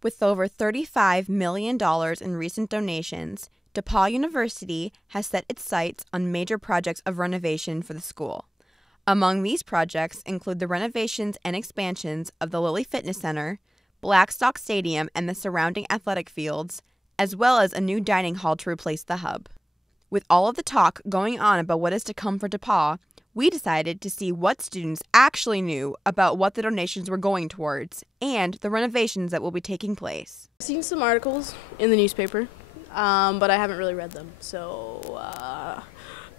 With over $35 million in recent donations, DePauw University has set its sights on major projects of renovation for the school. Among these projects include the renovations and expansions of the Lilly Fitness Center, Blackstock Stadium and the surrounding athletic fields, as well as a new dining hall to replace the hub. With all of the talk going on about what is to come for DePauw, we decided to see what students actually knew about what the donations were going towards and the renovations that will be taking place. I've seen some articles in the newspaper, but I haven't really read them, so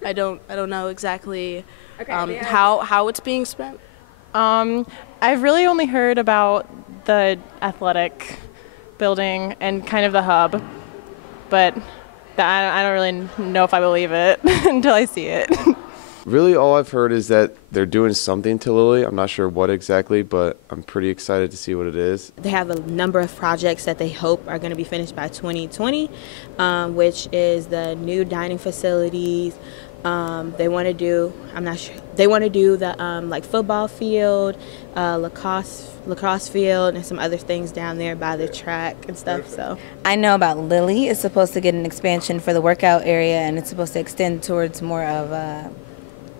I don't know exactly how it's being spent. I've really only heard about the athletic building and kind of the hub, but I don't really know if I believe it until I see it. Really, all I've heard is that they're doing something to Lilly. I'm not sure what exactly, but I'm pretty excited to see what it is. They have a number of projects that they hope are going to be finished by 2020, which is the new dining facilities. They want to do, I'm not sure, they want to do the like football field, lacrosse field, and some other things down there by the track and stuff. So I know about Lilly. It's supposed to get an expansion for the workout area, and it's supposed to extend towards more of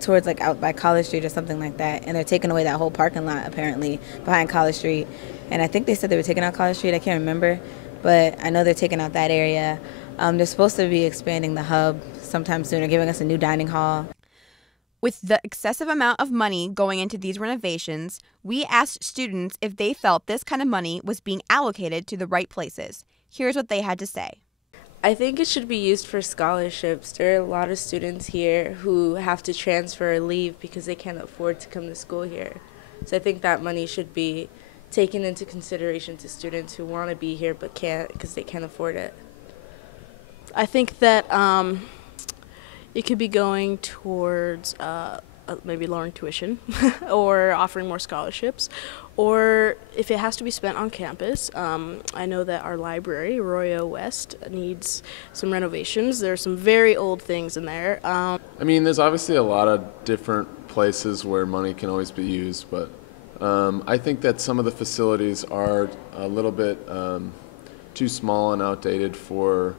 towards like out by College Street or something like that. And they're taking away that whole parking lot apparently behind College Street. And I think they said they were taking out College Street. I can't remember, but I know they're taking out that area. They're supposed to be expanding the hub sometime soon or giving us a new dining hall. With the excessive amount of money going into these renovations, we asked students if they felt this kind of money was being allocated to the right places. Here's what they had to say. I think it should be used for scholarships. There are a lot of students here who have to transfer or leave because they can't afford to come to school here. So I think that money should be taken into consideration to students who want to be here but can't because they can't afford it. I think that it could be going towards maybe lowering tuition or offering more scholarships, or if it has to be spent on campus. I know that our library, Arroyo West, needs some renovations. There are some very old things in there. I mean, there's obviously a lot of different places where money can always be used, but I think that some of the facilities are a little bit too small and outdated for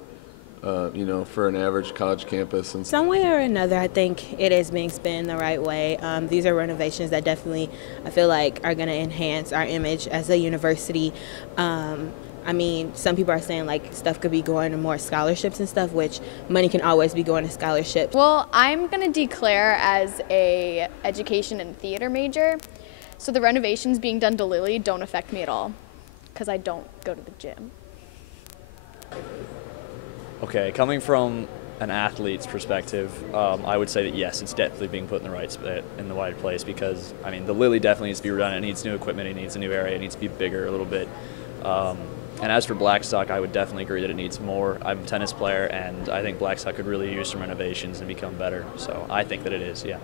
for an average college campus. And some way or another, I think it is being spent in the right way. These are renovations that definitely, I feel like, are going to enhance our image as a university. I mean, some people are saying like stuff could be going to more scholarships and stuff, which money can always be going to scholarships. Well, I'm going to declare as a education and theater major, so the renovations being done to Lilly don't affect me at all because I don't go to the gym. Okay, coming from an athlete's perspective, I would say that yes, it's definitely being put in the right place because, I mean, the Lilly definitely needs to be redone. It needs new equipment, it needs a new area, it needs to be bigger a little bit. And as for Blackstock, I would definitely agree that it needs more. I'm a tennis player, and I think Blackstock could really use some renovations and become better. So I think that it is, yeah.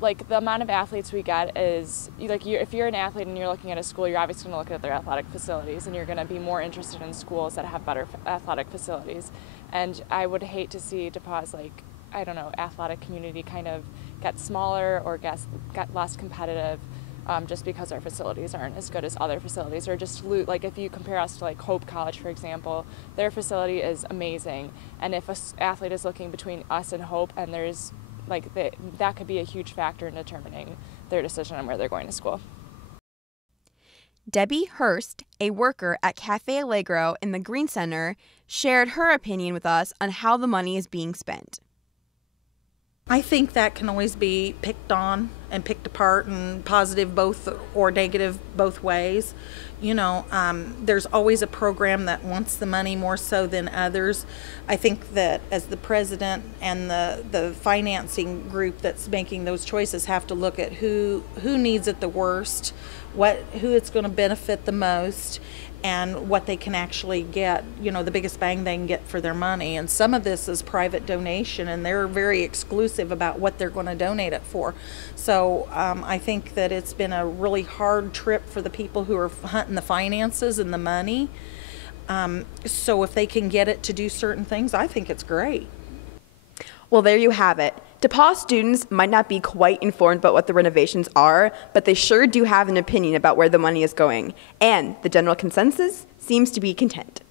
Like the amount of athletes we get is, like, if you're an athlete and you're looking at a school, you're obviously going to look at their athletic facilities, and you're going to be more interested in schools that have better athletic facilities. And I would hate to see DePauw's, like, I don't know, athletic community kind of get smaller or get less competitive just because our facilities aren't as good as other facilities, or just like if you compare us to like Hope College, for example, their facility is amazing, and if an athlete is looking between us and Hope, and there's like that could be a huge factor in determining their decision on where they're going to school. Debbie Hurst, a worker at Cafe Allegro in the Green Center, shared her opinion with us on how the money is being spent. I think that can always be picked on and picked apart, and positive both or negative both ways. You know, there's always a program that wants the money more so than others. I think that as the president and the financing group that's making those choices have to look at who needs it the worst, who it's going to benefit the most, and what they can actually get, you know, the biggest bang they can get for their money. And some of this is private donation, and they're very exclusive about what they're going to donate it for. So I think that it's been a really hard trip for the people who are hunting the finances and the money. So if they can get it to do certain things, I think it's great. Well, there you have it. DePauw students might not be quite informed about what the renovations are, but they sure do have an opinion about where the money is going. And the general consensus seems to be content.